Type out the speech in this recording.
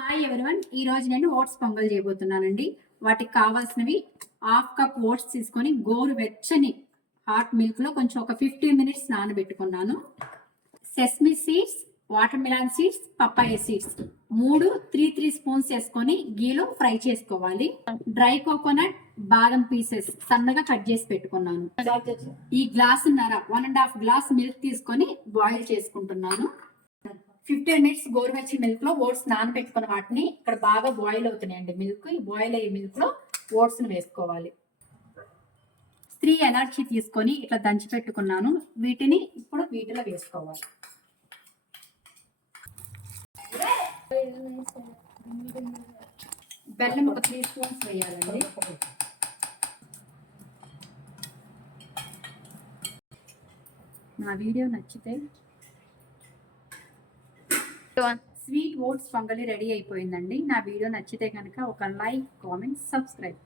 Hi everyone, ఈ రోజు నేను ఓట్స్ పొంగల్ చేయబోతున్నానండి. వాటికి కావాల్సినవి హాఫ్ కప్ ఓట్స్ తీసుకొని గోరు వెచ్చని హాట్ మిల్క్ లో కొంచెం ఒక 15 మినిట్స్ నానబెట్టుకున్నాను. Sesame seeds, watermelon seeds, papaya seeds 3 spoons వేసుకొని గీలో ఫ్రై చేసుకోవాలి. డ్రై కోకోనట్, బాదం పీసెస్ సన్నగా కట్ చేసి పెట్టుకున్నాను. ఈ గ్లాసున్నర 1.5 గ్లాస్ మిల్క్ తీసుకొని బాయిల్ చేసుకుంటున్నాను. 15 మినిట్స్ గోరువెచ్చని మిల్క్ లో ఓట్స్ నానబెట్టుకున్న వాటిని ఇక్కడ బాగా బాయిల్ అవుతున్నాయండి. మిల్క్ ఈ బాయిల్ అయ్యే మిల్క్ లో ఓట్స్ ని వేసుకోవాలి. 3 ఎలాచీ తీసుకొని ఇట్లా దంచి పెట్టుకున్నాను. వీటిని ఇప్పుడు వీటిలో వేసుకోవాలి. బెల్లం ఒక 3 స్పూన్స్ వేయాలండి. నా వీడియో నచ్చితే స్వీట్ ఓట్స్ పొంగలి రెడీ అయిపోయిందండి. నా వీడియో నచ్చితే కనుక ఒక లైక్, కామెంట్, సబ్స్క్రైబ్.